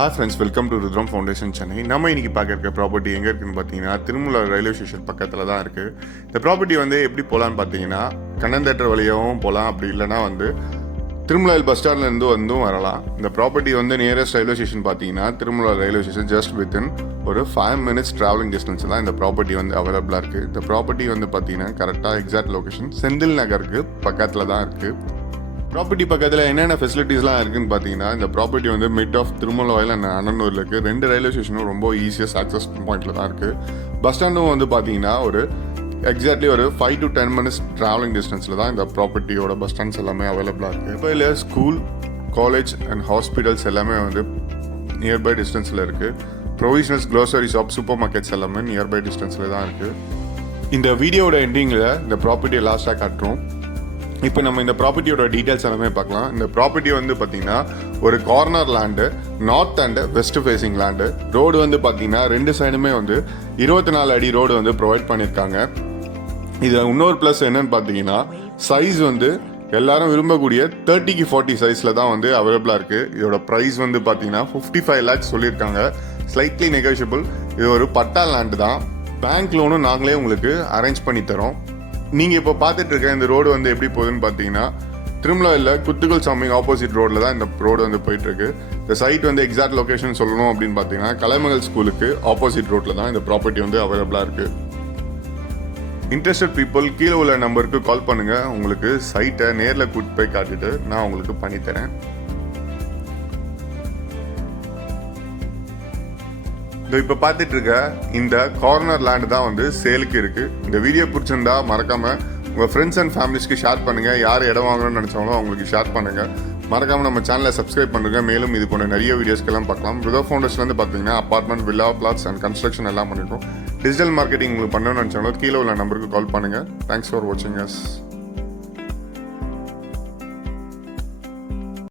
Hi friends, welcome to Rudram Foundation Chennai. நம்ம இன்னைக்கு பார்க்க ப்ராப்பர்ட்டி எங்கே இருக்குன்னு பார்த்தீங்கன்னா திருமுல்லை ரயில்வே ஸ்டேஷன் பக்கத்தில் தான் இருக்குது. இந்த ப்ராப்பர்ட்டி எப்படி போகலான்னு பார்த்தீங்கன்னா கண்ணன் தேட்டர் வழியாகவும் போகலாம், அப்படி இல்லைனா திருமுல்லை பஸ் ஸ்டாண்ட்லேருந்து வரலாம். இந்த ப்ராப்பர்ட்டி நியரஸ்ட் ரயில்வே ஸ்டேஷன் பார்த்தீங்கன்னா Thirumullai railway station just within ஒரு 5 minutes ட்ராவலிங் டிஸ்டன்ஸ் தான் இந்த ப்ராப்பர்ட்டி அவைலபிளாக இருக்குது. இந்த ப்ராப்பர்ட்டி பார்த்தீங்கன்னா கரெக்டாக எக்ஸாக்ட் லொக்கேஷன் செந்தில் நகருக்கு பக்கத்தில் தான் இருக்குது. ப்ராப்பர்ட்டி பக்கத்தில் என்னென்ன ஃபெசிலிட்டிஸ்லாம் இருக்குன்னு பார்த்தீங்கன்னா இந்த ப்ராப்பர்ட்டி மிட் ஆஃப் திருமுல்லவாயில் அண்ட் அண்ணனூரில் இருக்குது. 2 ரயில்வே ஸ்டேஷனும் ரொம்ப ஈஸியஸ்ட் ஆக்சஸ் பாயிண்டில் தான் இருக்குது. பஸ் ஸ்டாண்டும் பார்த்தீங்கன்னா எக்ஸாக்ட்லி ஒரு 5 to 10 minutes ட்ராவலிங் டிஸ்டன்ஸில் தான் இந்த ப்ராப்பர்ட்டியோட பஸ் ஸ்டாண்ட்ஸ் எல்லாமே அவைலபிளாக இருக்குது. இப்போ இல்லை ஸ்கூல், காலேஜ் அண்ட் ஹாஸ்பிட்டல்ஸ் எல்லாமே நியர்பை டிஸ்டன்ஸில் இருக்குது. ப்ரொவிஷனல்ஸ், க்ளோசரி ஷாப், சூப்பர் மார்க்கெட்ஸ் எல்லாமே நியர்பை டிஸ்டன்ஸில் தான் இருக்குது. இந்த வீடியோட எண்டிங்கில் இந்த ப்ராப்பர்ட்டியை லாஸ்ட்டாக காட்டுறோம். இப்போ நம்ம இந்த ப்ராப்பர்ட்டியோட டீட்டெயில்ஸ் எல்லாமே பார்க்கலாம். இந்த ப்ராப்பர்ட்டி பார்த்தீங்கன்னா ஒரு corner land, north and west facing land. Road பார்த்தீங்கன்னா 2 சைடுமே 24 அடி ரோடு ப்ரொவைட் பண்ணியிருக்காங்க. இது இன்னொரு ப்ளஸ் என்னன்னு பார்த்தீங்கன்னா சைஸ் எல்லாரும் விரும்பக்கூடிய 30x 40 சைஸில் தான் அவைலபிளாக இருக்குது. இதோட ப்ரைஸ் பார்த்தீங்கன்னா 55 lakhs சொல்லியிருக்காங்க. Slightly negotiable. இது ஒரு பட்டா லேண்டு தான். பேங்க் லோனும் நாங்களே உங்களுக்கு அரேஞ்ச் பண்ணி தரோம். நீங்கள் இப்போ பார்த்துட்டு இருக்க இந்த ரோடு எப்படி போகுதுன்னு பார்த்தீங்கன்னா திருமலாயில் குத்துக்கல் சாமி ஆப்போசிட் ரோடில் தான் இந்த ரோடு போயிட்டுருக்கு. இந்த சைட் எக்ஸாக்ட் லொக்கேஷன் சொல்லணும் அப்படின்னு பார்த்தீங்கன்னா கலைமகள் ஸ்கூலுக்கு ஆப்போசிட் ரோட்டில் தான் இந்த ப்ராப்பர்ட்டி அவைலபிளாக இருக்குது. இன்ட்ரெஸ்டட் பீப்புள் கீழே உள்ள நம்பருக்கு கால் பண்ணுங்கள். உங்களுக்கு சைட்டை நேரில் கூட்டு போய் காட்டிட்டு நான் உங்களுக்கு பண்ணித்தரேன். இப்போ பார்த்துட்டு இருக்க இந்த கார்னர் லேண்டு தான் சேலுக்கு இருக்கு. இந்த வீடியோ பிடிச்சிருந்தா மறக்காம உங்க ஃப்ரெண்ட்ஸ் அண்ட் ஃபேமிலிஸ்க்கு ஷேர் பண்ணுங்க. யார் இடம் வாங்கணும்னு நினைச்சாலும் அவங்களுக்கு ஷேர் பண்ணுங்க. மறக்காம நம்ம சேனலை சப்ஸ்கிரைப் பண்ணுங்க. மேலும் இது போன்ற நிறைய வீடியோஸ்க்கெல்லாம் பார்க்கலாம். ருத்ரம் ஃபவுண்டேஷன்ல பார்த்தீங்கன்னா apartment, villa, flats and construction எல்லாம் பண்ணிருக்கோம். டிஜிட்டல் மார்க்கெட்டிங் உங்களுக்கு பண்ணணும்னு நினைச்சாலும் கீழே உள்ள நம்பருக்கு கால் பண்ணுங்க. தேங்க்ஸ் ஃபார் வாட்சிங் அஸ்.